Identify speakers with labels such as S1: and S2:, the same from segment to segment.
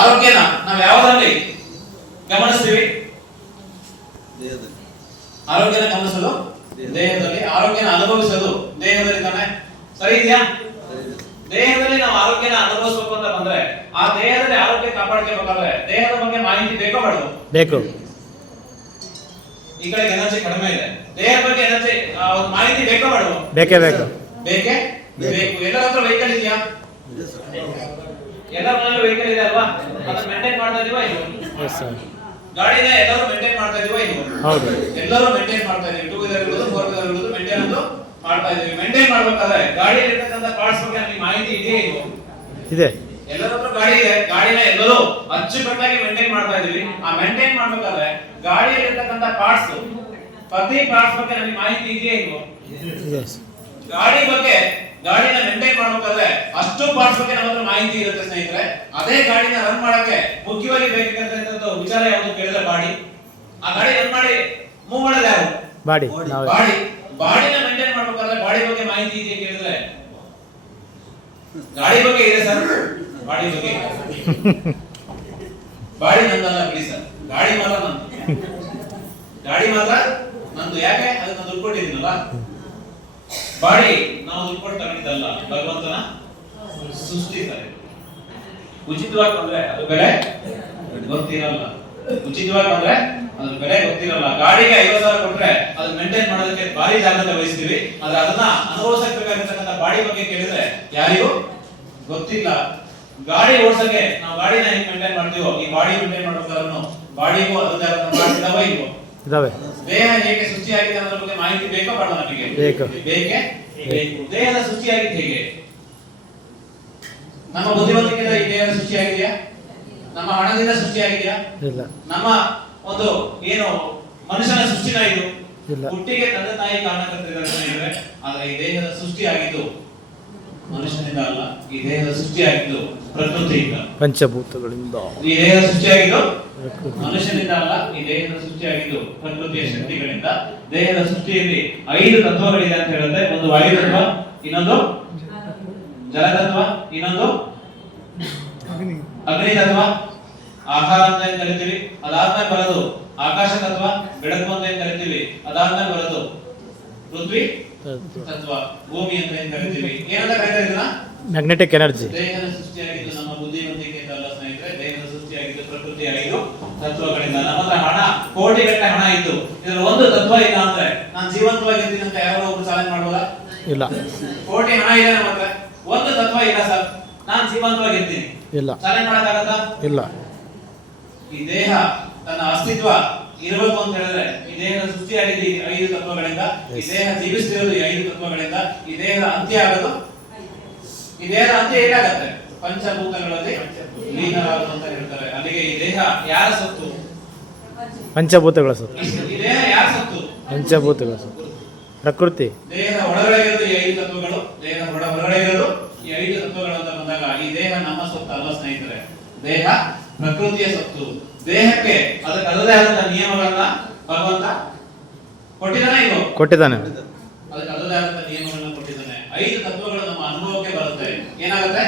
S1: ಆರೋಗ್ಯನ ನಾವು ಯಾವುದರಲ್ಲಿ ಗಮನಿಸ್ತೀವಿ? ಆರೋಗ್ಯನ ಗಮನಿಸೋದು ದೇಹದಲ್ಲಿ. ಆರೋಗ್ಯನ ಅನುಭವಿಸೋದು ದೇಹದಲ್ಲಿ ತಾನೆ. ಸರಿ ಇದೆಯಾ? ದೇಹದಲ್ಲಿ ನಾವು ಆರೋಗ್ಯನ ಅನುಭವಿಸಬೇಕು ಅಂತ ಬಂದ್ರೆ ಆ ದೇಹದಲ್ಲಿ ಆರೋಗ್ಯ ಕಾಪಾಡ್ಕೋಬೇಕಾದ್ರೆ ದೇಹದ ಬಗ್ಗೆ ಮಾಹಿತಿ ಬೇಕೋ ಬೇಡ
S2: ಬೇಕು.
S1: ಈ ಕಡೆ ಎನರ್ಜಿ ಕಡಿಮೆ ಇದೆ. ದೇಹದ ಬಗ್ಗೆ ಎನರ್ಜಿ ಮಾಹಿತಿ ಬೇಕೋ ಬೇಡ
S2: ಬೇಕೇ ಬೇಕು.
S1: ಬೇಕೇ? ಬೇಕು. ಎಲ್ಲರ ಹತ್ರ ವೆಹಿಕಲ್ ಇದೆಯಾ? ಎಲ್ಲರ ಮನೆಯಲ್ಲೂ ವೆಹಿಕಲ್ ಇದೆ ಅಲ್ವಾ? ಅದನ್ನ ಮೇಂಟೈನ್ ಮಾಡ್ತಾ ಇದೀವಾ ಇದು?
S2: ಎಸ್ ಸರ್
S1: ಗಾಡಿನ ಎಲ್ಲರೂ ಮೇಂಟೈನ್ ಮಾಡ್ತಾ ಇದೀವಾ ಇಲ್ವಾ?
S2: ಹೌದು.
S1: ಎಲ್ಲರೂ ಮೇಂಟೈನ್ ಮಾಡ್ತಾ ಇದೀವಿ. ಟೂ ವೀಲರ್ ಇರ್ಬೋದು ಫೋರ್ ವೀಲರ್ ಇರ್ಬೋದು ಮೇಂಟೈನ್ ಮಾಡ್ತಾ ಇದೀವಿ. ಮೇಂಟೈನ್ ಮಾಡ್ಬೇಕಾದ್ರೆ ಗಾಡಿಯಲ್ಲಿ ಇರ್ತಕ್ಕಂಥ ಪಾರ್ಟ್ಸ್ ಬಗ್ಗೆ ನಮಗೆ ಮಾಹಿತಿ ಇದೆಯೇ ಇಲ್ವೋ
S2: ಇದೆ.
S1: ಎಲ್ಲರ ಹತ್ರ ಗಾಡಿ ಇದೆ ಗಾಡಿನ ಎಲ್ಲರೂ ಅಚ್ಚುಕಟ್ಟಾಗಿ ಮೇಂಟೈನ್ ಮಾಡ್ತಾ ಇದೀವಿ. ಆ ಮೇಂಟೈನ್ ಮಾಡ್ಬೇಕಾದ್ರೆ ಗಾಡಿಯಲ್ಲಿ ಇರ್ತಕ್ಕಂಥ ಪಾರ್ಟ್ಸ್ ಪ್ರತಿ ಪಾರ್ಟ್ಸ್ ಬಗ್ಗೆ ನಮಗೆ ಮಾಹಿತಿ ಇದೆಯೇ ಇಲ್ವೋ
S2: ಇದೆ
S1: ಗಾಡಿ ಬಗ್ಗೆ ಗಾಡಿನ ಮೆಂಟೈನ್ ಮಾಡ್ಬೇಕಾದ್ರೆ ಅಷ್ಟು ಪಾರ್ಟ್ಸ್ ಬಗ್ಗೆ ನಮ್ಮ ಹತ್ರ ಮಾಹಿತಿ ಇರುತ್ತೆ ಸ್ನೇಹಿತರೆ. ಅದೇ ಗಾಡಿನ ರನ್ ಮಾಡಕ್ಕೆ ಮುಖ್ಯವಾಗಿ ಬೇಕಂತ ವಿಚಾರ ಯಾವುದು ಕೇಳಿದ್ರೆ ಬಾಡಿ. ಆ ಗಾಡಿ ರನ್ ಮಾಡಿ ಮೂವ್ ಮಾಡೋದು ಯಾರು?
S2: Body
S1: body. ಬಾಡಿನ ಮೇಂಟೈನ್ ಮಾಡ್ಬೇಕಾದ್ರೆ ಬಾಡಿ ಬಗ್ಗೆ ಮಾಹಿತಿ ಇದೆ ಕೇಳಿದ್ರೆ? ಗಾಡಿ ಬಗ್ಗೆ ಇದೆ ಸರ್. ಬಾಡಿ ಬಗ್ಗೆ ಬಾಡಿ ನಂದಲ್ಲ ಬಿಡಿ ಸರ್. ಗಾಡಿ ಮಾತ್ರ ನಂದು. ಗಾಡಿ ಮಾತ್ರ ನಂದು. ಯಾಕೆ? ಅದನ್ನ ದುಡ್ಡು ಕೊಟ್ಟಿದ್ದೀನಲ್ಲ? ಬಾಡಿ, ನಾವು ಕೊಟ್ಟು ತಗೊಂಡಿದ್ದಲ್ಲ ಭಗವಂತನ ಸೃಷ್ಟಿ ಸರ್ ಉಚಿತವಾಗಿ ಬಂದ್ರೆ ಅದು ಬೆಲೆ ಗೊತ್ತಿರಲ್ಲ. ಉಚಿತವಾಗಿ ಬಂದ್ರೆ ಅದ್ರ ಬೆಲೆ ಗೊತ್ತಿರಲ್ಲ. ಗಾಡಿಗೆ ಐವತ್ತು ಸಾವಿರ ಕೊಟ್ರೆ ಅದು ಮೇಂಟೈನ್ ಮಾಡೋದಕ್ಕೆ ಭಾರಿ ಜಾಗ್ರತೆ ವಹಿಸ್ತೀವಿ. ಆದ್ರೆ ಅದನ್ನ ಅನುಭವಿಸಕ್ ಬೇಕಾಗಿರ್ತಕ್ಕಂಥ ಬಾಡಿ ಬಗ್ಗೆ ಕೇಳಿದ್ರೆ ಯಾರಿಗೂ ಗೊತ್ತಿಲ್ಲ. ಗಾಡಿ ಓಡಿಸಕ್ಕೆ ನಾವು ಗಾಡಿನ ಹೆಂಗ್ ಮೇಂಟೈನ್ ಮಾಡ್ತೀವೋ, ಈ ಬಾಡಿ ಮೇಂಟೈನ್ ಮಾಡೋದಾದ್ರೂ ಬಾಡಿಗೂ ಅದನ್ನ ಮಾಡ್ತಿದ್ದಾವ ಇಲ್ವೋ?
S2: ಇದಾವೆ.
S1: ದೇಹ ಹೇಗೆ ಸೃಷ್ಟಿಯಾಗಿದೆ ಅನ್ನೋದ್ರ ಬಗ್ಗೆ ಮಾಹಿತಿ ಬೇಕೋ ಬೇಡ ನಮಗೆ.
S2: ಬೇಕು.
S1: ಬೇಕೇ? ಬೇಕು. ದೇಹದ ಸೃಷ್ಟಿಯಾಗಿದ್ದು ಹೇಗೆ? ನಮ್ಮ ಬುದ್ಧಿವಂತಿಕೆಯಿಂದ ಈ ಸೃಷ್ಟಿಯಾಗಿದೆಯಾ? ನಮ್ಮ ಹಣದಿಂದ ಸೃಷ್ಟಿಯಾಗಿದೆಯಾ?
S2: ಇಲ್ಲ.
S1: ನಮ್ಮ ಒಂದು ಏನು ಮನುಷ್ಯನ ಸೃಷ್ಟಿನ ಇದು. ಹುಟ್ಟಿಗೆ ತಂದೆ ತಾಯಿ ಕಾರಣಕರ್ತಿದ್ದಾರೆ ಸ್ನೇಹಿತರೆ ಆದ್ರೆ ಈ ದೇಹದ ಸೃಷ್ಟಿಯಾಗಿದ್ದು ಮನುಷ್ಯನಿಂದ ಅಲ್ಲ ಈ ದೇಹದ ಸೃಷ್ಟಿಯಾಗಿದ್ದು ಪ್ರಕೃತಿಯಿಂದ.
S2: ಪಂಚಭೂತಗಳಿಂದ.
S1: ಈ ದೇಹದ ಸೃಷ್ಟಿಯಾಗಿದ್ದು. ಮನುಷ್ಯನಿಂದ ಅಲ್ಲ ಈ ದೇಹದ ಸೃಷ್ಟಿಯಾಗಿದ್ದು ಪ್ರಕೃತಿಯ ಶಕ್ತಿಗಳಿಂದ. ದೇಹದ ಸೃಷ್ಟಿಯಲ್ಲಿ ಐದು ತತ್ವಗಳಿದೆ ಅಂತ ಹೇಳುತ್ತೆ. ಒಂದು ವಾಯು ತತ್ವ ಇನ್ನೊಂದು ಜಲತತ್ವ ಇನ್ನೊಂದು ಅಗ್ನಿ ತತ್ವ ಆಹಾರ ಅಂತ ಏನ್ ಕರಿತೀವಿ? ಅದಾದ್ಮೇಲೆ ಬರೋದು ಆಕಾಶ ತತ್ವ ಬೆಳಕು ಅಂತ ಏನ್ ಕರಿತೀವಿ? ಅದಾದ್ಮೇಲೆ ಬರೋದು ಪೃಥ್ವಿ ತತ್ವ. ಭೂಮಿ ಅಂತ ಏನ್ ಕರಿತೀವಿ? ಏನಂತ ಕರಿತಾರೆ ಇದನ್ನ
S2: ಮ್ಯಾಗ್ನೆಟಿಕ್ ಎನರ್ಜಿ
S1: ದೇಹದ ಸೃಷ್ಟಿಯಾಗಿದ್ದು ನಮ್ಮ ಬುದ್ಧಿವಂತಿಕೆಯಿಂದ ಅಲ್ಲ ಸ್ನೇಹಿತರೆ. ದೇಹದ ಸೃಷ್ಟಿಯಾಗಿದ್ದು ಪ್ರಕೃತಿ ಐದು ತತ್ವಗಳಿಂದ. ನಮ್ಮ ಹತ್ರ ಹಣ ಕೋಟಿಗಟ್ಟಲೆ ಹಣ ಇದ್ದು. ಇದ್ರ ಒಂದು ತತ್ವ ಇಲ್ಲ ಅಂದ್ರೆ ನಾನು ಜೀವಂತವಾಗಿರ್ತೀನಿ ಅಂತ ಯಾರೋ ಒಬ್ರು ಚಾಲೆಂಜ್ ಮಾಡ್ಬೋದಾ?
S2: ಇಲ್ಲ.
S1: ಕೋಟಿ ಹಣ ಇದೆ ನಮ್ಮ ಹತ್ರ. ಒಂದು ತತ್ವ ಇಲ್ಲ ಸರ್. ನಾನು ಜೀವಂತವಾಗಿರ್ತೀನಿ
S2: ಇಲ್ಲ.
S1: ಚಾಲೆಂಜ್ ಮಾಡಕ್ಕಾಗತ್ತಾ?
S2: ಇಲ್ಲ.
S1: ಈ ದೇಹ ತನ್ನ ಅಸ್ತಿತ್ವ ಇರಬೇಕು ಅಂತ ಹೇಳಿದ್ರೆ ಈ ದೇಹದ ಸೃಷ್ಟಿಯಾಗಿದೆ ಐದು ತತ್ವಗಳಿಂದ ಈ ದೇಹ ಜೀವಿಸ್ತಿರೋದು ಈ ಐದು ತತ್ವಗಳಿಂದ ಈ ದೇಹದ ಅಂತ್ಯ ಆಗೋದು ಈ ದೇಹ ಅಂತ್ಯ ಹೇಗಾಗತ್ತೆ? ಪಂಚಭೂತಗಳಲ್ಲಿ ಲೀನರಾಗೋದು ಅಂತ ಹೇಳ್ತಾರೆ. ಅಲ್ಲಿಗೆ ಈ ದೇಹ ಯಾರ ಸತ್ತು?
S2: ಪಂಚಭೂತಗಳ ಸತ್ತು.
S1: ಈ ದೇಹ ಯಾರ ಸತ್ತು?
S2: ಪಂಚಭೂತಗಳ ಸತ್ತು. ಪ್ರಕೃತಿ.
S1: ದೇಹದ ಒಳಗಡೆ ಇರೋದು ಈ ಐದು ತತ್ವಗಳು. ದೇಹದ ಹೊರ ಹೊರಗಡೆ ಇರೋದು ಈ ಐದು ತತ್ವಗಳು ಅಂತ ಬಂದಾಗ ಈ ದೇಹ ನಮ್ಮ ಸೊತ್ತು ಅಲ್ಲ ಸ್ನೇಹಿತರೆ? ದೇಹ ಪ್ರಕೃತಿಯ ಸತ್ತು. ದೇಹಕ್ಕೆ ಅದಕ್ಕೆ ಅದರದೇ ಆದಂತಹ ನಿಯಮಗಳನ್ನ ಭಗವಂತ ಕೊಟ್ಟಿದ್ದಾನೆ ಇವು
S2: ಕೊಟ್ಟಿದ್ದಾನೆ.
S1: ಅದಕ್ಕೆ ಅದರದೇ ಆದಂತಹ ನಿಯಮಗಳನ್ನು ಕೊಟ್ಟಿದ್ದಾನೆ. ಐದು ತತ್ವಗಳು ನಮ್ಮ ಅನುಭವಕ್ಕೆ ಬರುತ್ತೆ. ಏನಾಗುತ್ತೆ?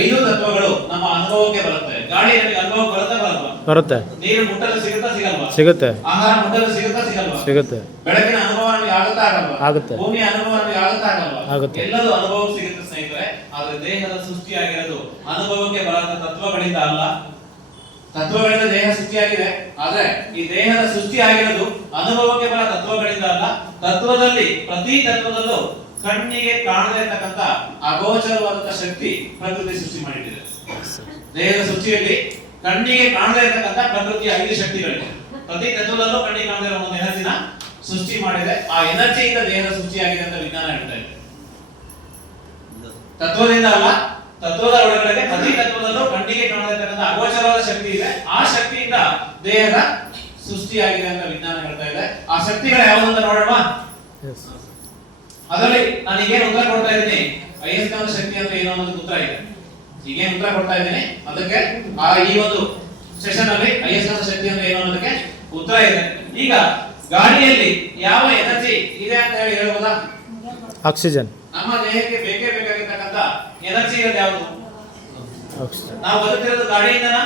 S1: ಐದು ತತ್ವಗಳು ನಮ್ಮ ಅನುಭವಕ್ಕೆ ಬರುತ್ತೆ. ಗಾಳಿ ನಮಗೆ ಅನುಭವ ಬರುತ್ತೆ ಬರಲ್ವಾ?
S2: ಬರುತ್ತೆ.
S1: ನೀರು ಮುಟ್ಟಲು ಸಿಗುತ್ತಾ ಸಿಗಲ್ವಾ?
S2: ಸಿಗುತ್ತೆ.
S1: ಆಹಾರ ಮುಟ್ಟಲು ಸಿಗುತ್ತಾ ಸಿಗಲ್ವಾ?
S2: ಸಿಗುತ್ತೆ.
S1: ಬೆಳಕಿನ ಅನುಭವ ನಮಗೆ ಆಗುತ್ತಾ ಆಗಲ್ವಾ?
S2: ಆಗುತ್ತೆ.
S1: ಭೂಮಿಯ ಅನುಭವ ನಮಗೆ ಆಗುತ್ತಾ ಆಗಲ್ವಾ?
S2: ಆಗುತ್ತೆ.
S1: ಎಲ್ಲದೂ ಅನುಭವ ಸಿಗುತ್ತೆ ಸ್ನೇಹಿತರೆ. ಆದ್ರೆ ದೇಹದ ಸೃಷ್ಟಿಯಾಗಿರೋದು ಅನುಭವಕ್ಕೆ ಬರದ ತತ್ವಗಳಿಂದ ಅಲ್ಲ. ತತ್ವಗಳಿಂದ ದೇಹ ಸೃಷ್ಟಿಯಾಗಿದೆ ಆದ್ರೆ ಈ ದೇಹದ ಸೃಷ್ಟಿ ಆಗಿರೋದು ಅನುಭವಕ್ಕೆ ಬರ ತತ್ವಗಳಿಂದ ಅಲ್ಲ, ತತ್ವದಲ್ಲಿ, ಪ್ರತಿ ತತ್ವದಲ್ಲೂ ಕಣ್ಣಿಗೆ ಕಾಣದೇ ಇರತಕ್ಕಂತ ಅಗೋಚರವಾದಂತ ಶಕ್ತಿ ಪ್ರಕೃತಿ ಸೃಷ್ಟಿ ಮಾಡಿಟ್ಟಿದೆ. ದೇಹದ ಸೃಷ್ಟಿಯಲ್ಲಿ ಕಣ್ಣಿಗೆ ಕಾಣದೇ ಇರತಕ್ಕಂತ ಪ್ರಕೃತಿಯ ಐದು ಶಕ್ತಿಗಳಿವೆ. ಪ್ರತಿ ತತ್ವದಲ್ಲೂ ಕಣ್ಣಿಗೆ ಕಾಣದೇ ಇರೋ ಒಂದು ಎನರ್ಜಿನ ಸೃಷ್ಟಿ ಮಾಡಿದೆ. ಆ ಎನರ್ಜಿಯಿಂದ ದೇಹದ ಸೃಷ್ಟಿಯಾಗಿದೆ ಅಂತ ವಿಜ್ಞಾನ ಹೇಳ್ತಾ ಇದೆ. ತತ್ವದಿಂದ ಅಲ್ಲ ತತ್ವದ ಒಳಗಡೆ ಪ್ರತಿ ತತ್ವದಲ್ಲೂ ಕಣ್ಣಿಗೆ ಕಾಣದೇ ಇರತಕ್ಕಂಥ ಅಗೋಚರವಾದ ಶಕ್ತಿ ಇದೆ. ಆ ಶಕ್ತಿಯಿಂದ ದೇಹದ ಸೃಷ್ಟಿಯಾಗಿದೆ ಅಂತ ವಿಜ್ಞಾನ ಹೇಳ್ತಾ ಇದೆ. ಆ ಶಕ್ತಿಗಳು ಯಾವುದು ಅಂತ ನೋಡೋಣ. ಅದರಲ್ಲಿ ನಾನು ಈಗೇನು ಉತ್ತರ ಕೊಡ್ತಾ ಇದ್ದೀನಿ. ಅಯಸ್ಕಾಂತ ಶಕ್ತಿ ಅಂತ ಏನು ಅನ್ನೋದಕ್ಕೆ ಉತ್ತರ ಇದೆ. ಈಗೇನು ಉತ್ತರ ಕೊಡ್ತಾ ಇದ್ದೀನಿ. ಅದಕ್ಕೆ ಆ ಈ ಒಂದು ಸೆಷನ್ ಅಲ್ಲಿ ಅಯಸ್ಕಾಂತ ಶಕ್ತಿ ಅಂದ್ರೆ ಏನು ಅನ್ನೋದಕ್ಕೆ ಉತ್ತರ ಇದೆ. ಈಗ ಗಾಳಿಯಲ್ಲಿ ಯಾವ ಎನರ್ಜಿ ಇದೆ ಅಂತ ಹೇಳಿ ಹೇಳ್ಬೋದಾ?
S2: ಆಕ್ಸಿಜನ್
S1: ನಮ್ಮ ದೇಹಕ್ಕೆ ಬೇಕೇ ಬೇಕಾಗಿರ್ತಕ್ಕಂಥ ಎನರ್ಜಿ ಇರೋದು ಯಾವುದು? ನಾವು ಬದುಕಿರೋದು ಗಾಳಿಯಿಂದನಾ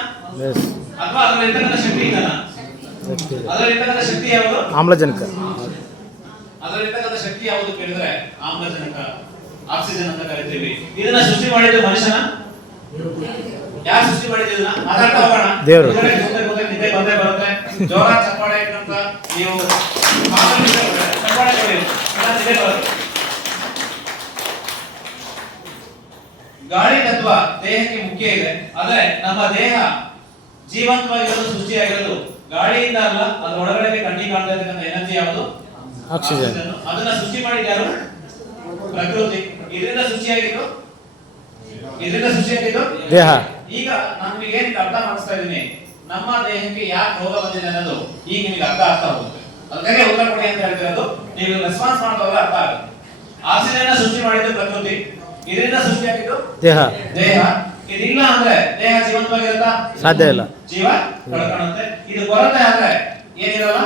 S1: ಅಥವಾ ಅದರಲ್ಲಿರ್ತಕ್ಕಂಥ ಶಕ್ತಿಯಿಂದನಾ
S2: ಶಕ್ತಿ ಅದರ
S1: ಅದರಲ್ಲಿರ್ತಕ್ಕಂಥ ಶಕ್ತಿ ಯಾವುದು?
S2: ಆಮ್ಲಜನಕ.
S1: ಅದರಲ್ಲಿರ್ತಕ್ಕಂಥ ಶಕ್ತಿ ಯಾವುದು ಕೇಳಿದ್ರೆ ಆಮ್ಲಜನಕ ಆಕ್ಸಿಜನ್ ಅಂತ ಕರಿತೀವಿ. ಇದನ್ನ ಸೃಷ್ಟಿ ಮಾಡಿದ್ದು ಮನುಷ್ಯನ? ಯಾರು ಸೃಷ್ಟಿ ಮಾಡಿದ್ದು ಇದನ್ನ? ಮಾತಾಡ್ತಾ ಹೋಗೋಣ
S2: ದೇವ್ರು.
S1: ನಿದ್ದೆ ಬಂದೇ ಬರುತ್ತೆ. ಜೋರ ಚಪ್ಪಾಳೆ ಇಟ್ಟಂತ ನೀವು ಚಪ್ಪಾಳೆ ನಿದ್ದೆ ಬರುತ್ತೆ. ಗಾಳಿ ತತ್ವ ದೇಹಕ್ಕೆ ಮುಖ್ಯ ಇದೆ. ಆದರೆ ನಮ್ಮ ದೇಹ ಜೀವಂತವಾಗಿರೋದು ಸೃಷ್ಟಿಯಾಗಿರೋದು ಗಾಳಿಯಿಂದ ಅಲ್ಲ ಅದ್ರ ಒಳಗಡೆ ಕಣ್ಣಿ ಕಾಣ್ತಾ ಇರ್ತಕ್ಕಂಥ ಎನರ್ಜಿ ಯಾವುದು?
S2: ಆಕ್ಸಿಜನ್.
S1: ಅದನ್ನ ಸೃಷ್ಟಿ ಮಾಡಿದ ಯಾರು? ಪ್ರಕೃತಿ. ಇದರಿಂದ ಸೃಷ್ಟಿಯಾಗಿದ್ದು ಇದರಿಂದ ಸೃಷ್ಟಿಯಾಗಿದ್ದು
S2: ದೇಹ.
S1: ಈಗ ನಾನು ನಿಮಗೆ ಏನ್ ಅರ್ಥ ಮಾಡಿಸ್ತಾ ಇದ್ದೀನಿ? ನಮ್ಮ ದೇಹಕ್ಕೆ ಯಾಕೆ ರೋಗ ಬಂದಿದೆ ಅನ್ನೋದು ಈಗ ನಿಮಗೆ ಅರ್ಥ ಆಗ್ತಾ ಹೋಗುತ್ತೆ. ಅದಕ್ಕೆ ಉತ್ತರ ಕೊಡಿ ಅಂತ ಹೇಳ್ತಿರೋದು ನೀವು ರೆಸ್ಪಾನ್ಸ್ ಮಾಡ್ತಾವಾಗ ಅರ್ಥ ಆಗುತ್ತೆ. ಆಕ್ಸಿಜನ್ ಸೃಷ್ಟಿ ಮಾಡಿದ್ದು ಪ್ರಕೃತಿ. ಇದರಿಂದ ಸೃಷ್ಟಿಯಾಗಿದ್ದು
S2: ದೇಹ.
S1: ದೇಹ. ಇದಿಲ್ಲ ಅಂದ್ರೆ ದೇಹ ಜೀವಂತವಾಗಿರುತ್ತಾ?
S2: ಸಾಧ್ಯ ಇಲ್ಲ.
S1: ಜೀವ ಕಳ್ಕೊಳ್ಳುತ್ತೆ ಇದು ಕೊರತೆ ಆದ್ರೆ ಏನಿರಲ್ಲ?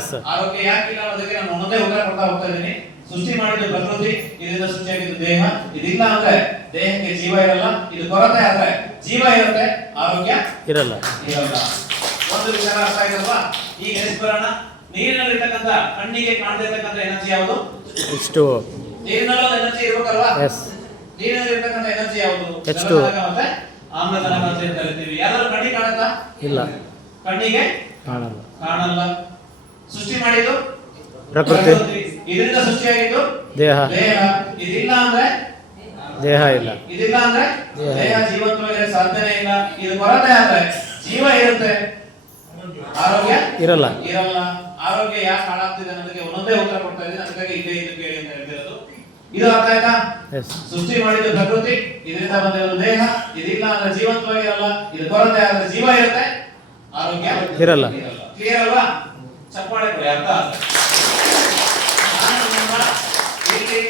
S2: sir.
S1: ಆರೋಗ್ಯ ಯಾಕಿಲ್ಲ ಅನ್ನೋದಕ್ಕೆ ನಾನು ಒಂದೇ ಉತ್ತರ ಕೊಡ್ತಾ ಹೋಗ್ತಾ ಇದ್ದೀನಿ. ಸೃಷ್ಟಿ ಮಾಡಿದ ಪ್ರಕೃತಿ ಇದರಿಂದ ಸೃಷ್ಟಿಯಾಗಿದ್ದು ದೇಹ. ಇದಿಲ್ಲ ಅಂದ್ರೆ ದೇಹಕ್ಕೆ ಜೀವ ಇರಲ್ಲ. ಇದು ಕೊರತೆ ಆದ್ರೆ ಜೀವ ಇರುತ್ತೆ ಆರೋಗ್ಯ
S2: ಇರಲ್ಲ.
S1: ಇರಲ್ಲ. ಒಂದು ವಿಚಾರ ಅರ್ಥ ಆಗಿರಲ್ವಾ ಈಗ ಬರೋಣ ನೀರಿನಲ್ಲಿರ್ತಕ್ಕಂಥ ಕಣ್ಣಿಗೆ ಕಾಣದಿರ್ತಕ್ಕಂಥ ಎನರ್ಜಿ ಯಾವುದು?
S2: ಇಷ್ಟು
S1: ನೀರಿನಲ್ಲೂ ಎನರ್ಜಿ ಇರ್ಬೇಕಲ್ವಾ?
S2: ಎಸ್
S1: ನೀರಿನಲ್ಲಿರ್ತಕ್ಕಂಥ ಎನರ್ಜಿ ಯಾವುದು?
S2: H2O.
S1: ಜಲಜನಕ ಮತ್ತೆ ಆಮ್ಲಜನಕ ಅಂತ ಏನ್ ಕರಿತೀವಿ ಯಾವ್ದಾದ್ರು ಕಣ್ಣಿಗೆ ಕಾಣುತ್ತಾ?
S2: ಇಲ್ಲ.
S1: ಕಣ್ಣಿಗೆ?
S2: ಕಾಣಲ್ಲ.
S1: ಕಾಣಲ್ಲ. ಸೃಷ್ಟಿ ಮಾಡಿದ್ದು?
S2: ಪ್ರಕೃತಿ.
S1: ಇದರಿಂದ ಸೃಷ್ಟಿಯಾಗಿದ್ದು
S2: ದೇಹ.
S1: ದೇಹ. ಇದಿಲ್ಲ ಅಂದ್ರೆ?
S2: ದೇಹ ಇಲ್ಲ.
S1: ಇದಿಲ್ಲ ಅಂದ್ರೆ?
S2: ದೇಹ.
S1: ದೇಹ ಸಾಧನೆ ಇಲ್ಲ. ಇದು ಕೊರತೆ ಆದ್ರೆ ಜೀವ ಇರುತ್ತೆ. ಆರೋಗ್ಯ?
S2: ಇರಲ್ಲ.
S1: ಇರಲ್ಲ. ಆರೋಗ್ಯ ಯಾಕೆ ಹಾಳಾಗ್ತಿದೆ ಅನ್ನೋದಕ್ಕೆ ಒಂದೊಂದೇ ಉತ್ತರ ಕೊಡ್ತಾ ಇದ್ದೀನಿ. ಅದಕ್ಕಾಗಿ ಇದೇ ಇದು ಕೇಳಿ ಅಂತ ಹೇಳ್ತಿರೋದು. ಇದು ಅರ್ಥ ಆಯ್ತಾ? ಸೃಷ್ಟಿ ಮಾಡಿದ್ದು ಪ್ರಕೃತಿ ಇದರಿಂದ ಬಂದಿರೋದು ದೇಹ ಇದಿಲ್ಲ ಅಂದ್ರೆ ಜೀವಂತವಾಗಿರಲ್ಲ ಇದು ಕೊರತೆ ಆದ್ರೆ ಜೀವ ಇರುತ್ತೆ ಆರೋಗ್ಯ
S2: ಇರಲ್ಲ.
S1: ಕ್ಲಿಯರ್ ಅಲ್ವಾ? ಚಪ್ಪಾಳೆ ಕೊಡಿ ಅರ್ಥ ಇಲ್ಲಿ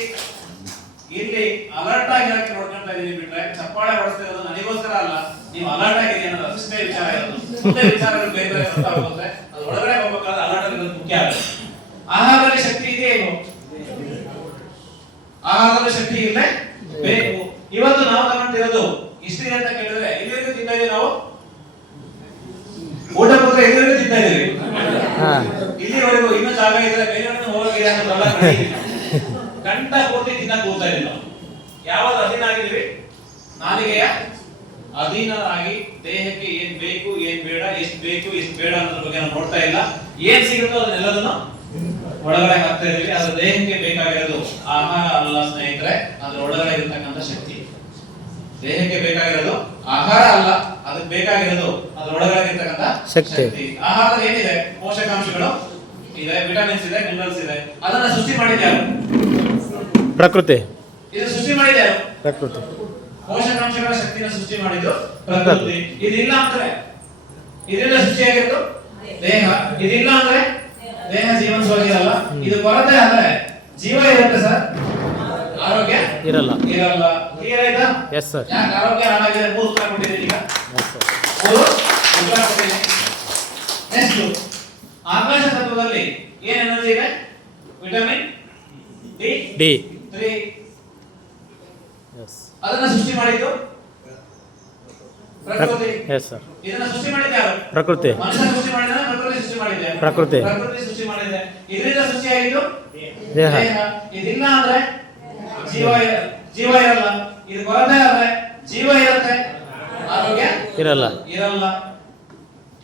S1: ಇಲ್ಲಿ ಅಲರ್ಟ್ ಆಗಿ ನೋಡ್ಕೊಂತ ಇದೀನಿ ಬಿಟ್ರೆ ಚಪ್ಪಾಳೆ ಹೊಡಿಸ್ತಿರೋದು ನನಗೋಸ್ಕರ ಅಲ್ಲ. ನೀವು ಅಲರ್ಟ್ ಆಗಿದ್ದೀನಿ ಅನ್ನೋದು ಅಷ್ಟೇ ವಿಚಾರ ಇರೋದು. ಮುಂದೆ ವಿಚಾರಗಳು ಬೇರೆ ಬೇರೆ ಹೋಗುತ್ತೆ. ಅದು ಒಳಗಡೆ ಹೋಗ್ಬೇಕಾದ್ರೆ ಅಲರ್ಟ್ ಆಗಿರೋದು ಮುಖ್ಯ ಆಗುತ್ತೆ ಆಹಾರದಲ್ಲಿ ಶಕ್ತಿ ಇದೆಯೇ ಇಲ್ವೋ ಆಹಾರದ ಶಕ್ತಿ ಇಲ್ಲೇ ಬೇಕು. ಇವತ್ತು ನಾವು ತಗೊಂಡಿರೋದು ಇಷ್ಟಿದೆ ಅಂತ ಕೇಳಿದ್ರೆ ಇಲ್ಲಿವರೆಗೂ ತಿಂತಾ ಇದೀವಿ ನಾವು? ಊಟ ಪತ್ರ ಇಲ್ಲಿವರೆಗೂ ತಿಂತಾ ಇದೀವಿ. ಇಲ್ಲಿವರೆಗೂ ಇನ್ನೂ ಜಾಗ ಇದ್ರೆ ಬೇರೆಯವ್ರನ್ನ ಹೋಗಿದೆ ಅಂತ ಕಡಿಮೆ. ಕಂಠ ಪೂರ್ತಿ ತಿನ್ನಕ್ ಕೂತಾ ಇದೀವಿ ನಾವು. ಯಾವಾಗ ಅಧೀನ ಆಗಿದ್ವಿ ನಾಲಿಗೆಯ ಅಧೀನರಾಗಿ ದೇಹಕ್ಕೆ ಏನ್ ಬೇಕು ಏನ್ ಬೇಡ ಎಷ್ಟು ಬೇಕು ಎಷ್ಟು ಬೇಡ ಅನ್ನೋದ್ರ ಬಗ್ಗೆ ನಾವು ನೋಡ್ತಾ ಇಲ್ಲ. ಏನ್ ಸಿಗುತ್ತೋ ಅದನ್ನೆಲ್ಲದನ್ನು ಒಳಗಡೆ ಹಾಕ್ತಾ ಇದೀವಿ ಅದ್ರ ದೇಹಕ್ಕೆ ಬೇಕಾಗಿರೋದು ಆಹಾರ ಅಲ್ಲ ಸ್ನೇಹಿತರೆ ಅದ್ರ ಒಳಗಡೆ ಇರತಕ್ಕಂತ ಶಕ್ತಿ. ದೇಹಕ್ಕೆ ಬೇಕಾಗಿರೋದು ಆಹಾರ ಅಲ್ಲ ಅದಕ್ಕೆ ಬೇಕಾಗಿರೋದು ಅದ್ರ ಒಳಗಡೆ ಇರತಕ್ಕಂಥ
S2: ಶಕ್ತಿ.
S1: ಆಹಾರ ಏನಿದೆ? ಪೋಷಕಾಂಶಗಳು ಇದೆ ವಿಟಮಿನ್ಸ್ ಇದೆ ಮಿನರಲ್ಸ್ ಇದೆ. ಅದನ್ನ ಸೃಷ್ಟಿ ಮಾಡಿದ್ಯಾರು
S2: ಪ್ರಕೃತಿ.
S1: ಇದು ಸೃಷ್ಟಿ ಮಾಡಿದ್ಯಾರು
S2: ಪ್ರಕೃತಿ.
S1: ಪೋಷಕಾಂಶಗಳ ಶಕ್ತಿನ ಸೃಷ್ಟಿ ಮಾಡಿದ್ದು ಪ್ರಕೃತಿ. ಇದಿಲ್ಲ ಅಂದ್ರೆ? ಇದರಿಂದ ಸೃಷ್ಟಿಯಾಗಿತ್ತು ದೇಹ. ಇದಿಲ್ಲ ಅಂದ್ರೆ? ದೇಹ ಜೀವನವಾಗಿರಲ್ಲ ಇದು ಕೊರತೆ ಆದ್ರೆ ಜೀವ ಇರುತ್ತೆ ಸರ್. ಆರೋಗ್ಯ
S2: ಇರಲ್ಲ.
S1: ಇರಲ್ಲ. ಕ್ಲಿಯರ್ ಆಯ್ತಾ?
S2: ಎಸ್ ಸರ್
S1: ಯಾಕೆ? ಆರೋಗ್ಯ ಹಾಳಾಗಿದೆ ಮೂರು ಉತ್ತರ ಕೊಟ್ಟಿದ್ದೀನಿ ಈಗ. ಮೂರು ಉತ್ತರ ಕೊಟ್ಟಿದ್ದೀನಿ. ನೆಕ್ಸ್ಟ್ ಆಕಾಶ ತತ್ವದಲ್ಲಿ ಏನ್ ಎನರ್ಜಿ ಇದೆ? ವಿಟಮಿನ್ ಡಿ
S2: ಡಿ
S1: ತ್ರೀ ಅದನ್ನ ಸೃಷ್ಟಿ ಮಾಡಿದ್ದು?
S2: ಎಸ್ ಸರ್
S1: ಇದನ್ನ ಸೃಷ್ಟಿ ಮಾಡಿದ್ದು ಯಾರು?
S2: ಪ್ರಕೃತಿ.
S1: ಮನುಷ್ಯ ಸೃಷ್ಟಿ ಮಾಡಿದ ಪ್ರಕೃತಿ ಸೃಷ್ಟಿ ಮಾಡಿದೆ
S2: ಪ್ರಕೃತಿ.
S1: ಪ್ರಕೃತಿ ಸೃಷ್ಟಿ ಮಾಡಿದೆ ಇದರಿಂದ ಸೃಷ್ಟಿಯಾಗಿದ್ದು
S2: ದೇಹ.
S1: ಇದಿಲ್ಲ ಅಂದ್ರೆ ಜೀವ ಜೀವ ಇರಲ್ಲ. ಇದು ಕೊರತೆ ಆದ್ರೆ ಜೀವ ಇರುತ್ತೆ. ಆರೋಗ್ಯ
S2: ಇರಲ್ಲ.
S1: ಇರಲ್ಲ.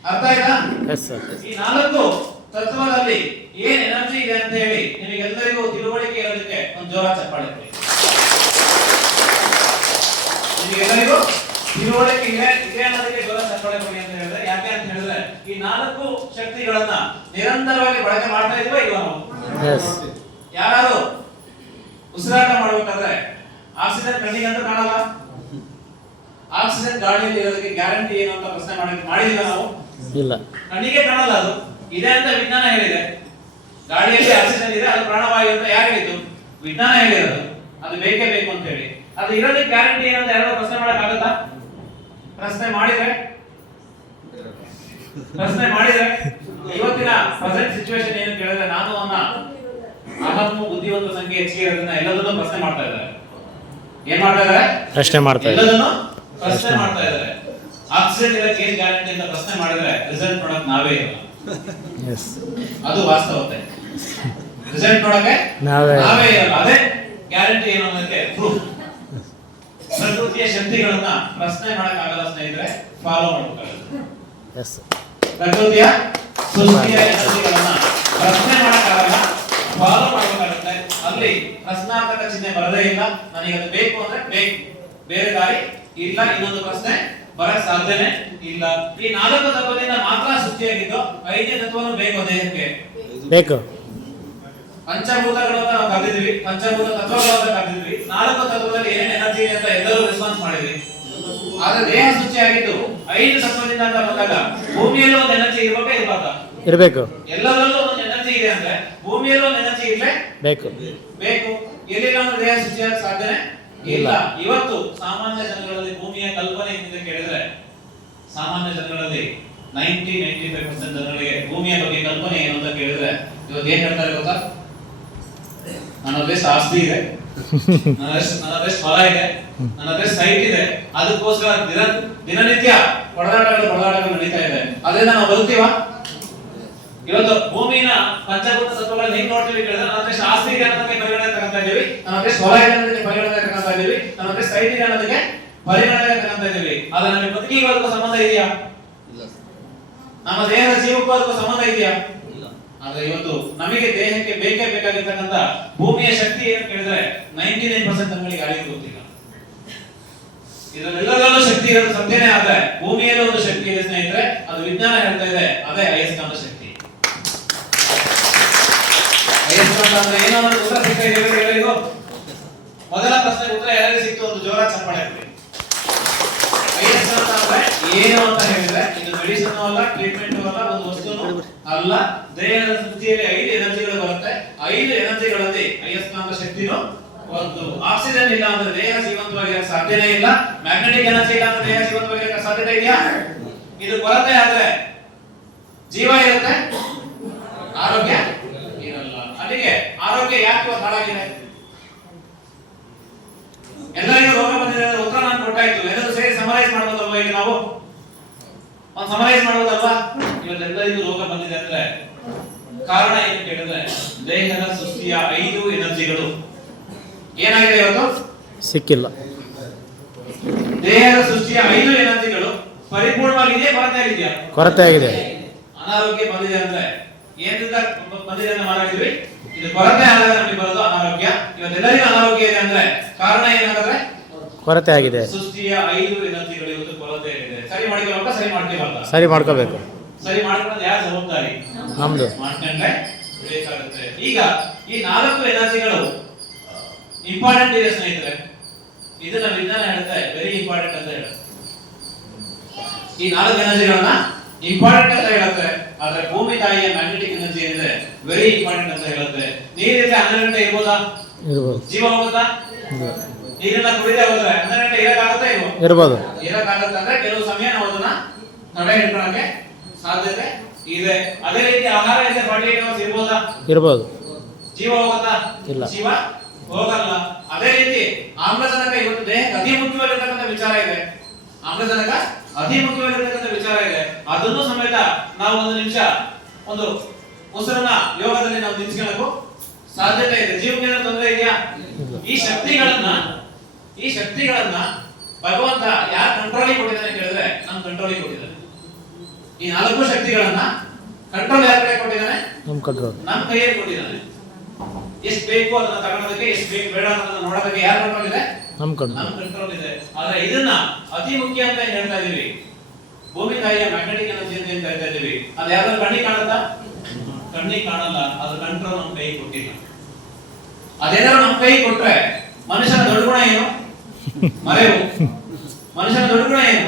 S1: ಅರ್ಥ ಆಯ್ತಾ?
S2: ಎಸ್ ಸರ್
S1: ಈ ನಾಲ್ಕು ತತ್ವದಲ್ಲಿ ಏನ್ ಎನರ್ಜಿ ಇದೆ ಅಂತ ಹೇಳಿ ನಿಮಗೆಲ್ಲರಿಗೂ ತಿಳುವಳಿಕೆ ಇರೋದಕ್ಕೆ ಒಂದು ಜೋರ ಚಪ್ಪಾಳೆ ಕೊಡಿ. ನಿಮಗೆಲ್ಲರಿಗೂ ತಿಳುವಳಿಕೆ ಇದೆ ಇದೆ ಅನ್ನೋದಕ್ಕೆ ಕೊಡಿ ಅಂತ ಹೇಳಿದ್ರೆ ಯಾಕೆ ಅಂತ ಹೇಳಿದ್ರೆ ಈ ನಾಲ್ಕು ಶಕ್ತಿಗಳನ್ನ ನಿರಂತರವಾಗಿ ಬಳಕೆ ಮಾಡ್ತಾ ಇದೀವ ಇವ ನಾವು. ಯಾರು ಉಸಿರಾಟ ಮಾಡ್ಬೇಕಾದ್ರೆ ಆಕ್ಸಿಜನ್ ಕಣ್ಣಿಗೆ ಅಂತ ಕಾಣಲ್ಲ. ಆಕ್ಸಿಜನ್ ಗಾಳಿಯಲ್ಲಿ ಇರೋದಕ್ಕೆ ಗ್ಯಾರಂಟಿ ಏನು ಅಂತ ಪ್ರಶ್ನೆ ಮಾಡಿ ಮಾಡಿದೀವ ನಾವು.
S2: ಇಲ್ಲ.
S1: ಕಣ್ಣಿಗೆ ಕಾಣಲ್ಲ ಅದು. ಇದೆ ಅಂತ ವಿಜ್ಞಾನ ಹೇಳಿದೆ. ಗಾಳಿಯಲ್ಲಿ ಆಕ್ಸಿಜನ್ ಇದೆ ಅದು ಪ್ರಾಣವಾಯು ಅಂತ ಯಾರು ಹೇಳಿದ್ದು? ವಿಜ್ಞಾನ ಹೇಳಿರೋದು. ಅದು ಬೇಕೇ ಬೇಕು ಅಂತ ಹೇಳಿ. ಅದು ಇರೋದಕ್ಕೆ ಗ್ಯಾರಂಟಿ ಏನಂತ ಯಾರು ಪ್ರಶ್ನೆ ಮಾಡಕ್ ಆಗತ್ತಾ ಪ್ರಶ್ನೆ ಮಾಡಿದ್ರೆ? ಪ್ರಶ್ನೆ ಮಾಡಿದ್ರೆ? ಇವತ್ತಿನ ಪ್ರೆಸೆಂಟ್ ಸಿಚುವೇಶನ್ ಏನು ಕೇಳಿದ್ರೆ ನಾನು ಅನ್ನ ಅಹತ್ಮ ಬುದ್ಧಿವಂತ ಸಂಖ್ಯೆ ಹೆಚ್ಚಿಗೆ ಇರೋದನ್ನ ಎಲ್ಲದನ್ನೂ ಪ್ರಶ್ನೆ ಮಾಡ್ತಾ ಇದ್ದಾರೆ. ಏನ್ ಮಾಡ್ತಾ ಇದ್ದಾರೆ?
S2: ಪ್ರಶ್ನೆ ಮಾಡ್ತಾ ಇದ್ದಾರೆ.
S1: ಎಲ್ಲದನ್ನು ಪ್ರಶ್ನೆ ಮಾಡ್ತಾ ಇದ್ದಾರೆ. ಆಕ್ಸಿಜನ್ ಇರಕ್ಕೆ ಏನ್ ಗ್ಯಾರಂಟಿ ಅಂತ ಪ್ರಶ್ನೆ ಮಾಡಿದ್ರೆ ರಿಸಲ್ಟ್ ನೋಡಕ್ ನಾವೇ ಇಲ್ಲ
S2: ಎಸ್
S1: ಅದು ವಾಸ್ತವತೆ. ರಿಸಲ್ಟ್ ನೋಡಕ್ಕೆ
S2: ನಾವೇ
S1: ನಾವೇ ಇರಲ್ಲ ಅದೇ ಗ್ಯಾರಂಟಿ ಏನು ಅನ್ನೋದಕ್ಕೆ ಪ್ರೂಫ್ ಪ್ರಕೃತಿಯ ಶಕ್ತಿಗಳನ್ನ ಪ್ರಶ್ನೆ ಮಾಡಕ್ಕಾಗಲ್ಲ ಸ್ನೇಹಿತರೆ ಫಾಲೋ ಮಾಡ್ಬೇಕಾಗುತ್ತೆ. ಪ್ರಕೃತಿಯ ಸೃಷ್ಟಿಯ ಎನರ್ಜಿಗಳನ್ನ ಪ್ರಶ್ನೆ ಮಾಡಕ್ಕಾಗಲ್ಲ ಫಾಲೋ ಮಾಡಬೇಕಾಗುತ್ತೆ. ಅಲ್ಲಿ ಪ್ರಶ್ನಾರ್ಥಕ ಚಿಹ್ನೆ ಬರದೇ ಇಲ್ಲ. ನನಗೆ ಅದು ಬೇಕು ಅಂದ್ರೆ ಬೇಕು. ಬೇರೆ ದಾರಿ ಇಲ್ಲ ಇನ್ನೊಂದು ಪ್ರಶ್ನೆ ಬರಕ್ ಸಾಧ್ಯನೇ ಇಲ್ಲ. ಈ ನಾಲ್ಕು ತತ್ವದಿಂದ ಮಾತ್ರ ಸೃಷ್ಟಿಯಾಗಿದ್ದು ಐದನೇ ತತ್ವನು ಬೇಕು ದೇಹಕ್ಕೆ.
S2: ಬೇಕು.
S1: ಪಂಚಭೂತಗಳು ನಾವು ಕರೆದಿದ್ವಿ ಪಂಚಭೂತ ತತ್ವಗಳು ಅಂತ ಕರೆದಿದ್ವಿ ನಾಲ್ಕು ತತ್ವದಲ್ಲಿ ಏನೇನು ಎನರ್ಜಿ ಇದೆ ಅಂತ ಎಲ್ಲರೂ ರೆಸ್ಪಾನ್ಸ್ ಮಾಡಿದ್ರಿ ಆದ್ರೆ ದೇಹ ಸೃಷ್ಟಿಯಾಗಿದ್ದು ಐದು ತತ್ವದಿಂದ ಅಂತ ಬಂದಾಗ ಭೂಮಿಯಲ್ಲೂ ಒಂದು ಎನರ್ಜಿ ಇರ್ಬೇಕಾ ಇರಬಾರ್ದ?
S2: ಇರಬೇಕು.
S1: ಎಲ್ಲರಲ್ಲೂ ಒಂದು ಎನರ್ಜಿ ಇದೆ ಅಂದ್ರೆ ಭೂಮಿಯಲ್ಲೂ ಒಂದು ಎನರ್ಜಿ ಇರ್ಲೆ
S2: ಬೇಕು.
S1: ಬೇಕು. ಎಲ್ಲಿಲ್ಲ ಅಂದ್ರೆ ದೇಹ ಸೃಷ್ಟಿಯಾಗ ಸಾಧ್ಯನೇ ಇಲ್ಲ. ಇವತ್ತು ಸಾಮಾನ್ಯ ಜನಗಳಲ್ಲಿ ಭೂಮಿಯ ಕಲ್ಪನೆ ಏನಿದೆ ಕೇಳಿದ್ರೆ ಸಾಮಾನ್ಯ ಜನಗಳಲ್ಲಿ ನೈಂಟಿ ನೈಂಟಿ ಫೈವ್ ಪರ್ಸೆಂಟ್ ಜನಗಳಿಗೆ ಭೂಮಿಯ ಬಗ್ಗೆ ಕಲ್ಪನೆ ಏನು ಅಂತ ಕೇಳಿದ್ರೆ ಇವತ್ತು ಏನ್ ಹೇಳ್ತಾರೆ ಗೊತ್ತಾ? ನನ್ನ ಹತ್ರ ಆಸ್ತಿ ಇದೆ. ದಿನನಿತ್ಯ ಹೊಡೆದಾಟಗಳು ಹೊಡೆದಾಟಗಳು ನಡೀತಾ ಇದೆ. ಅದೇ ನಾವು ಬದುಕ್ತೀವ? ಇವತ್ತು ಭೂಮಿನ ಪಂಚಭೂತ ತತ್ವಗಳನ್ನ ಹೆಂಗ್ ನೋಡ್ತೀವಿ ಕೇಳಿದ್ರೆ, ನನ್ನ ಹತ್ರ ಆಸ್ತಿ ಇದೆ ಪರಿಗಣನೆ ತಗೊಂತಾ ಇದೀವಿ ನನ್ನ ಹತ್ರ ಹೊಲ ಇದೆ ಪರಿಗಣನೆ ತಗೊಂತಾ ಇದೀವಿ ನನ್ನ ಹತ್ರ ಸೈಟ್ ಇದೆ ಪರಿಗಣನೆ ತಗೊಂತಾ ಇದೀವಿ ಆದ್ರೆ ನಮಗೆ ಬದುಕಿಗೆ ಅದಕ್ಕೂ ಸಂಬಂಧ ಇದೆಯಾ? ನಮ್ಮ ದೇಹದ ಜೀವಕ್ಕೂ ಅದಕ್ಕೂ ಸಂಬಂಧ ಇದೆಯಾ? ಆದ್ರೆ ಇವತ್ತು ನಮಗೆ ದೇಹಕ್ಕೆ ಬೇಕೇ ಬೇಕಾಗಿರ್ತಕ್ಕಂಥ ಭೂಮಿಯ ಶಕ್ತಿ ಏನು ಕೇಳಿದ್ರೆ ನೈಂಟಿ ನೈನ್ ಪರ್ಸೆಂಟ್ ನಮಗೆ ಯಾರಿಗೂ ಗೊತ್ತಿಲ್ಲ ಇದರೆಲ್ಲರಲ್ಲೂ ಶಕ್ತಿ ಇರೋದು ಸತ್ಯನೇ, ಆದ್ರೆ ಭೂಮಿಯಲ್ಲೂ ಒಂದು ಶಕ್ತಿ ಇದೆ ಸ್ನೇಹಿತರೆ, ಅದು ವಿಜ್ಞಾನ ಹೇಳ್ತಾ ಇದೆ, ಅದೇ ಅಯಸ್ಕಾಂತ ಶಕ್ತಿ. ಅಯಸ್ಕಾಂತ ಅಂದ್ರೆ ಏನೋ ಅನ್ನೋದು ಉತ್ತರ ಸಿಗ್ತಾ? ಮೊದಲ ಪ್ರಶ್ನೆ ಉತ್ತರ ಯಾರಿಗೆ ಸಿಕ್ತು, ಒಂದು ಜೋರ ಚಪ್ಪಾಳೆ ಏನು ಅಂತ ಹೇಳಿದ್ರೆ ಇದು ಮೆಡಿಸಿನ್ ಅಲ್ಲ ಟ್ರೀಟ್ಮೆಂಟ್ ಅಲ್ಲ, ಒಂದು ವಸ್ತುನು ಅಲ್ಲ. ದೇಹದ ಸ್ಥಿತಿಯಲ್ಲಿ ಐದು ಎನರ್ಜಿಗಳು ಬರುತ್ತೆ. ಐದು ಎನರ್ಜಿಗಳಲ್ಲಿ ಅಯಸ್ಕಾಂತ ಶಕ್ತಿನೂ ಒಂದು ಆಕ್ಸಿಜನ್ ಇಲ್ಲ ಅಂದ್ರೆ ದೇಹ ಜೀವಂತವಾಗಿರಕ್ಕೆ ಸಾಧ್ಯನೇ ಇಲ್ಲ. ಮ್ಯಾಗ್ನೆಟಿಕ್ ಎನರ್ಜಿ ಇಲ್ಲ ಅಂದ್ರೆ ದೇಹ ಜೀವಂತವಾಗಿರಕ್ಕೆ ಸಾಧ್ಯತೆ ಇದೆಯಾ? ಇದು ಕೊರತೆ ಆದ್ರೆ ಜೀವ ಇರುತ್ತೆ, ಆರೋಗ್ಯ ಇರಲ್ಲ. ಅದಕ್ಕೆ ಆರೋಗ್ಯ ಯಾಕೆ ಹಾಳಾಗಿದೆ? ಎಲ್ಲರಿಗೂ ರೋಗ ಬಂದಿದೆ ಅಂದ್ರೆ ಉತ್ತರ ನಾನು ಕೊಟ್ಟಾಯ್ತು ಎಲ್ಲರೂ ಸೇರಿ ಸಮರೈಸ್ ಮಾಡ್ಬೋದಲ್ವಾ ಈಗ ನಾವು ಒಂದು ಸಮರೈಸ್ ಮಾಡೋದಲ್ವಾ ಇವತ್ತೆಲ್ಲರಿಗೂ ರೋಗ ಬಂದಿದೆ ಅಂದ್ರೆ ಕಾರಣ ಏನು ಕೇಳಿದ್ರೆ ದೇಹದ ಸೃಷ್ಟಿಯ ಐದು ಎನರ್ಜಿಗಳು. ಏನಾಗಿದೆ ಇವತ್ತು?
S2: ಸಿಕ್ಕಿಲ್ಲ.
S1: ದೇಹದ ಸೃಷ್ಟಿಯ ಐದು ಎನರ್ಜಿಗಳು ಪರಿಪೂರ್ಣವಾಗಿದೆಯಾ ಕೊರತೆ ಆಗಿದೆಯಾ?
S2: ಕೊರತೆ ಆಗಿದೆ.
S1: ಅನಾರೋಗ್ಯ ಬಂದಿದೆ ಅಂದ್ರೆ ಏನಿಂದ ಬಂದಿದೆ ಅಂತ ಮಾತಾಡಿದ್ವಿ? ಇದು ಕೊರತೆ ಆದಾಗ ನಮಗೆ ಬರೋದು ಅನಾರೋಗ್ಯ. ಇವತ್ತೆಲ್ಲರಿಗೂ ಅನಾರೋಗ್ಯ ಇದೆ ಅಂದ್ರೆ ಕಾರಣ ಏನಾದ್ರೆ
S2: ಕೊರತೆ ಆಗಿದೆ.
S1: ಸೃಷ್ಟಿಯ ಐದು ಇವತ್ತು ಕೊರತೆ ಇದೆ ಸರಿ ಮಾಡ್ಕೋಬೇಕಾ ಸರಿ
S2: ಸರಿ ಮಾಡ್ಕೋಬೇಕು.
S1: ಸರಿ ಮಾಡ್ಕೊಳ್ಳೋದು ಯಾರ ಜವಾಬ್ದಾರಿ?
S2: ನಮ್ದು.
S1: ಮಾಡ್ಕೊಂಡ್ರೆ ಬೇಕಾಗುತ್ತೆ. ಈಗ ಈ ನಾಲ್ಕು ಎನರ್ಜಿಗಳು ಇಂಪಾರ್ಟೆಂಟ್ ಇದೆ ಸ್ನೇಹಿತರೆ. ಇದನ್ನ ವಿಜ್ಞಾನ ಹೇಳ್ತಾ ವೆರಿ ಇಂಪಾರ್ಟೆಂಟ್ ಅಂತ ಹೇಳುತ್ತೆ ಈ ನಾಲ್ಕು ಎನರ್ಜಿಗಳನ್ನ ಇಂಪಾರ್ಟೆಂಟ್ ಅಂತ ಹೇಳುತ್ತೆ. ಆದ್ರೆ ಭೂಮಿ ತಾಯಿಯ ಮ್ಯಾಗ್ನೆಟಿಕ್ ಎನರ್ಜಿ ಏನಿದೆ ವೆರಿ ಇಂಪಾರ್ಟೆಂಟ್ ಅಂತ ಹೇಳುತ್ತೆ. ನೀರಿದ್ರೆ ಹನ್ನೆರಡು ಗಂಟೆ ಇರ್ಬೋದಾ? ಜೀವ ಹೋಗುತ್ತಾ. ನೀರನ್ನ ಕುಡಿದೇ ಹೋದ್ರೆ ಗಂಟೆ ಇರಕ್ಕಾಗುತ್ತಾ ಇಲ್ವೋ?
S2: ಇರ್ಬೋದು.
S1: ಇರಕ್ಕಾಗತ್ತೆ ಅಂದ್ರೆ ಕೆಲವು ಸಮಯ ನಾವು ಅದನ್ನ ತಡೆ ಹಿಡ್ಕೊಳಕ್ಕೆ ಸಾಧ್ಯತೆ ಇದೆ. ಅದೇ ರೀತಿ ಆಹಾರ ಏಟ್ ಅವರ್ಸ್ ಇರ್ಬೋದಾ?
S2: ಇರ್ಬೋದು.
S1: ಜೀವ ಹೋಗುತ್ತಾ?
S2: ಇಲ್ಲ.
S1: ಜೀವ ಹೋಗಲ್ಲ. ಅದೇ ರೀತಿ ಆಮ್ಲಜನಕ ಇವತ್ತು ದೇಹಕ್ಕೆ ಅತಿ ಮುಖ್ಯವಾಗಿರ್ತಕ್ಕಂಥ ವಿಚಾರ ಇದೆ. ಆಮ್ಲಜನಕ ಅತಿ ಮುಖ್ಯವಾಗಿರ್ತಕ್ಕಂಥ ವಿಚಾರ ಇದೆ. ಅದನ್ನು ಸಮೇತ ನಾವು ಒಂದು ನಿಮಿಷ ಒಂದು ಉಸಿರನ್ನ ಯೋಗದಲ್ಲಿ ನಾವು ನಿಲ್ಸ್ಕೊಳ್ಳಬೇಕು ಸಾಧ್ಯತೆ ಇದೆ. ಜೀವಕ್ಕೆ ತೊಂದರೆ ಇದೆಯಾ? ಈ ಶಕ್ತಿಗಳನ್ನ ಈ ಶಕ್ತಿಗಳನ್ನ ಭಗವಂತ ಯಾರ ಕಂಟ್ರೋಲಿಗೆ ಕೊಟ್ಟಿದ್ದಾನೆ ಕೇಳಿದ್ರೆ ನಮ್ ಕಂಟ್ರೋಲಿಗೆ ಕೊಟ್ಟಿದ್ದಾನೆ. ಈ ನಾಲ್ಕು ಶಕ್ತಿಗಳನ್ನ ಕಂಟ್ರೋಲ್ ಯಾರ ಕೈ ಕೊಟ್ಟಿದ್ದಾನೆ?
S2: ನಮ್ ಕಂಟ್ರೋಲ್
S1: ನಮ್ ಕೈಯಲ್ಲಿ ಕೊಟ್ಟಿದ್ದಾನೆ. ಎಷ್ಟು ಬೇಕು ಅದನ್ನ ತಗೊಳೋದಕ್ಕೆ ಎಷ್ಟು ಬೇಕು ಬೇಡ ಅನ್ನೋದನ್ನ ನೋಡೋದಕ್ಕೆ ಯಾರ ಕಂಟ್ರೋಲ್ ಇದೆ?
S2: ನಮ್ ಕಂಟ್ರೋಲ್
S1: ನಮ್ಮ ಕಂಟ್ರೋಲ್ ಇದೆ. ಆದ್ರೆ ಇದನ್ನ ಅತಿ ಮುಖ್ಯ ಅಂತ ಹೇಳ್ತಾ ಇದೀವಿ? ಭೂಮಿ ತಾಯಿಯ ಮ್ಯಾಗ್ನೆಟಿಕ್ ಎನರ್ಜಿ ಅಂತ ಹೇಳ್ತಾ ಇದೀವಿ? ಅದು ಯಾವ್ದಾದ್ರು ಕಣ್ಣಿಗೆ ಕಾಣುತ್ತಾ? ಕಣ್ಣಿಗೆ ಕಾಣಲ್ಲ. ಅದ್ರ ಕಂಟ್ರೋಲ್ ನಮ್ಮ ಕೈ ಕೊಟ್ಟಿಲ್ಲ. ಅದೇನಾದ್ರು ನಮ್ಮ ಕೈ ಕೊಟ್ರೆ ಮನುಷ್ಯನ ದೊಡ್ಡ ಗುಣ ಏನು? ಮರೆವು ಮನುಷ್ಯನ ದೊಡ್ಡ ಗುಣ ಏನು?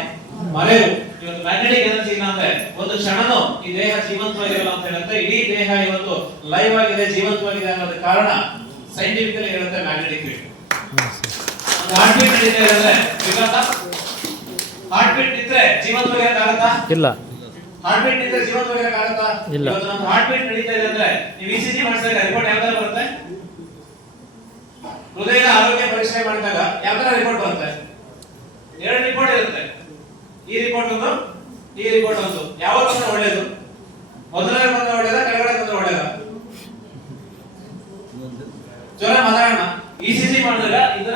S1: ಮರೆವು ಇವತ್ತು ಮ್ಯಾಗ್ನೆಟಿಕ್ ಎನರ್ಜಿ ಇಲ್ಲ ಅಂದ್ರೆ ಒಂದು ಕ್ಷಣನು ಈ ದೇಹ ಜೀವಂತವಾಗಿರಲ್ಲ ಅಂತ ಹೇಳುತ್ತೆ. ಇಡೀ ದೇಹ ಇವತ್ತು ಲೈವ್ ಆಗಿದೆ ಜೀವಂತವಾಗಿದೆ ಅನ್ನೋದಕ್ಕೆ ಕಾರಣ ಸೈಂಟಿಫಿಕಲಿ ಹೇಳುತ್ತೆ ಮ್ಯಾಗ್ನೆಟಿಕ್ ಫೀಲ್ಡ್ ಹಾರ್ಟ್ ಬೀಟ್ ನಡೀತಾ ಇದೆ ಅಂದ್ರೆ ವಿಕಾಸ ಹಾರ್ಟ್ ಬೀಟ್ ಇದ್ರೆ ಜೀವಂತವಾಗಿರಕ್ಕಾಗತ್ತಾ
S2: ಇಲ್ಲ.
S1: ಹಾರ್ಟ್ ಬೀಟ್ ಇದ್ರೆ ಜೀವಂತವಾಗಿರಕ್ಕಾಗತ್ತಾ
S2: ಇಲ್ಲ.
S1: ಹಾರ್ಟ್ ಬೀಟ್ ನಡೀತಾ ಇದೆ ಅಂದ್ರೆ ನೀವು ಇಸಿಜಿ ಮಾಡಿಸಿದ್ರೆ ರಿಪೋರ್ಟ್ ಯಾವ್ದಾದ್ರು ಬರುತ್ತೆ? ಹೃದಯದ ಆರೋಗ್ಯ ಪರೀಕ್ಷೆ ಮಾಡಿದಾಗ ಯಾವ ರಿಪೋರ್ಟ್ ಬರುತ್ತೆ? ಎರಡು ರಿಪೋರ್ಟ್ ಇರುತ್ತೆ. ಈ ರಿಪೋರ್ಟ್ ಒಂದು, ಈ ರಿಪೋರ್ಟ್ ಒಂದು. ಯಾವ ಒಳ್ಳೆಯದು ಒಳ್ಳೇದು ಮೊದಲನೇ ಬಂದ್ರೆ ಒಳ್ಳೇದ ಕೆಳಗಡೆ ಬಂದ್ರೆ ಒಳ್ಳೇದ ಜ್ವರ ಮಾತಾಡೋಣ ಇಸಿಜಿ ಮಾಡಿದಾಗ ಇದರ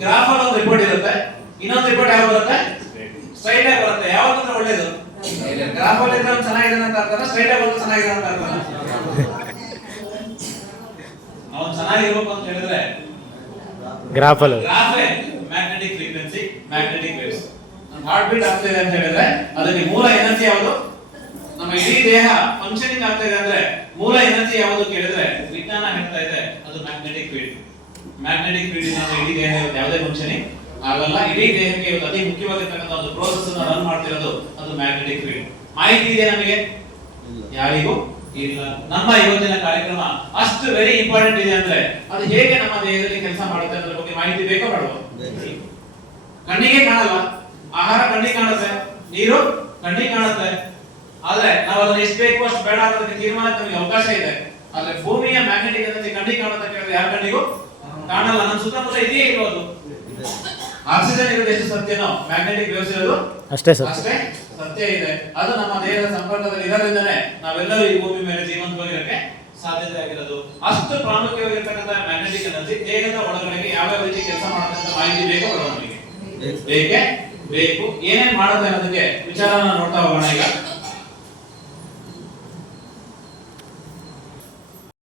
S1: ಗ್ರಾಫ್ ಅಲ್ಲಿ ಒಂದು ರಿಪೋರ್ಟ್ ಇರುತ್ತೆ ಇನ್ನೊಂದು ರಿಪೋರ್ಟ್ ಯಾವಾಗ ಬರುತ್ತೆ ಸ್ಟ್ರೈಟ್ ಆಗಿ ಬರುತ್ತೆ ಯಾವಾಗ ಬಂದ್ರೆ ಒಳ್ಳೇದು ಗ್ರಾಫ್ ಅಲ್ಲಿ ಇದ್ರೆ ಅವ್ನು ಚೆನ್ನಾಗಿದೆ ಅಂತ ಅರ್ಥನ ಸ್ಟ್ರೈಟ್ ಆಗಿ ಬಂದ್ರೆ ಚೆನ್ನಾಗಿದೆ ಅಂತ ಅರ್ಥನ ಅವ್ನು ಚೆನ್ನಾಗಿರ್ಬೇಕು ಅಂತ ಹೇಳಿದ್ರೆ ಗ್ರಾಫೇ magnetic frequency magnetic waves heart beat ಆಗ್ತಾ ಇದೆ ಅಂತ ಹೇಳಿದ್ರೆ ಅದಕ್ಕೆ ಮೂಲ ಎನರ್ಜಿ ಯಾವುದು? ನಮ್ಮ ಇಡೀ ದೇಹ ಫಂಕ್ಷನಿಂಗ್ ಆಗ್ತಾ ಇದೆ ಅಂದ್ರೆ ಮೂಲ ಎನರ್ಜಿ ಯಾವುದು ಕೇಳಿದ್ರೆ ವಿಜ್ಞಾನ ಹೇಳ್ತಾ ಇದೆ ಅದು ಮ್ಯಾಗ್ನೆಟಿಕ್ ಫೀಲ್ಡ್ ಮ್ಯಾಗ್ನೆಟಿಕ್ ಫೀಲ್ಡ್ ಇಂದ ಇಡೀ ದೇಹ ಯಾವುದೇ ಫಂಕ್ಷನಿಂಗ್ ಆಗಲ್ಲ. ಇಡೀ ದೇಹಕ್ಕೆ ಇವತ್ತು ಅತಿ ಮುಖ್ಯವಾಗಿರ್ತಕ್ಕಂಥ ಒಂದು ಪ್ರೋಸೆಸ್ ಅನ್ನು ರನ್ ಮಾಡ್ತಿರೋದು ಅದು ಮ್ಯಾಗ್ನೆಟಿಕ್ ಫೀಲ್ಡ್ ಮಾಹಿತಿ ಇದೆ ನಮಗೆ? ಯಾರಿಗೂ? ಇಲ್ಲ ನಮ್ಮ ಇವತ್ತಿನ ಕಾರ್ಯಕ್ರಮ ಅಷ್ಟು ವೆರಿ ಇಂಪಾರ್ಟೆಂಟ್ ಇದೆ ಅಂದ್ರೆ ಅದು ಹೇಗೆ ನಮ್ಮ ದೇಹದಲ್ಲಿ ಕೆಲಸ ಮಾಡುತ್ತೆ ಅನ್ನೋದ್ರ ಬಗ್ಗೆ ಮಾಹಿತಿ ಬೇಕೋ ಮಾಡುವ ಕಣ್ಣಿಗೆ ಕಾಣಲ್ಲ. ಆಹಾರ ಕಣ್ಣಿಗೆ ಕಾಣುತ್ತೆ. ನೀರು ಕಣ್ಣಿಗೆ ಕಾಣುತ್ತೆ. ಆದ್ರೆ ನಾವು ಅದನ್ನ ಎಷ್ಟು ಬೇಕು ಅಷ್ಟು ಬೇಡ ಅನ್ನೋದಕ್ಕೆ ತೀರ್ಮಾನಕ್ಕೆ ನಮಗೆ ಅವಕಾಶ ಇದೆ. ಆದ್ರೆ ಭೂಮಿಯ ಮ್ಯಾಗ್ನೆಟಿಕ್ ಎನರ್ಜಿ ಕಣ್ಣಿಗೆ ಕಾಣುತ್ತೆ ಯಾರ ಕಣ್ಣಿಗೂ? ಕಾಣಲ್ಲ. ನನ್ನ ಸುತ್ತಮುತ್ತ ಇದೆಯೇ ಇರೋದು ಆಕ್ಸಿಜನ್ ಇರೋದು ಎಷ್ಟು ಸತ್ಯನೋ? ಮ್ಯಾಗ್ನೆಟಿಕ್ ವೇವ್ಸ್ ಇರೋದು?
S2: ಅಷ್ಟೇ ಸರ್.
S1: ಅಷ್ಟೇ? ಸತ್ಯ ಇದೆ. ಅದು ನಮ್ಮ ದೇಹದ ಸಂಪರ್ಕದಲ್ಲಿ ಇರೋದ್ರಿಂದಲೇ ನಾವೆಲ್ಲರೂ ಈ ಭೂಮಿ ಮೇಲೆ ಜೀವಂತವಾಗಿರಕ್ಕೆ ಸಾಧ್ಯತೆ ಆಗಿರೋದು. ಅಷ್ಟು ಪ್ರಾಮುಖ್ಯವಾಗಿರ್ತಕ್ಕಂಥ ಮ್ಯಾಗ್ನೆಟಿಕ್ ಎನರ್ಜಿ ದೇಹದ ಒಳಗಡೆಗೆ ಯಾವ ರೀತಿ ಕೆಲಸ ಮಾಡುತ್ತೆ ಮಾಹಿತಿ ಬೇಕೋ ಬರೋದು ನಮಗೆ. ಬೇಕೇ? ಬೇಕು. ಏನೇನ್ ಮಾಡುತ್ತೆ ಅನ್ನೋದಕ್ಕೆ ವಿಚಾರನ ನೋಡ್ತಾ ಹೋಗೋಣ ಈಗ.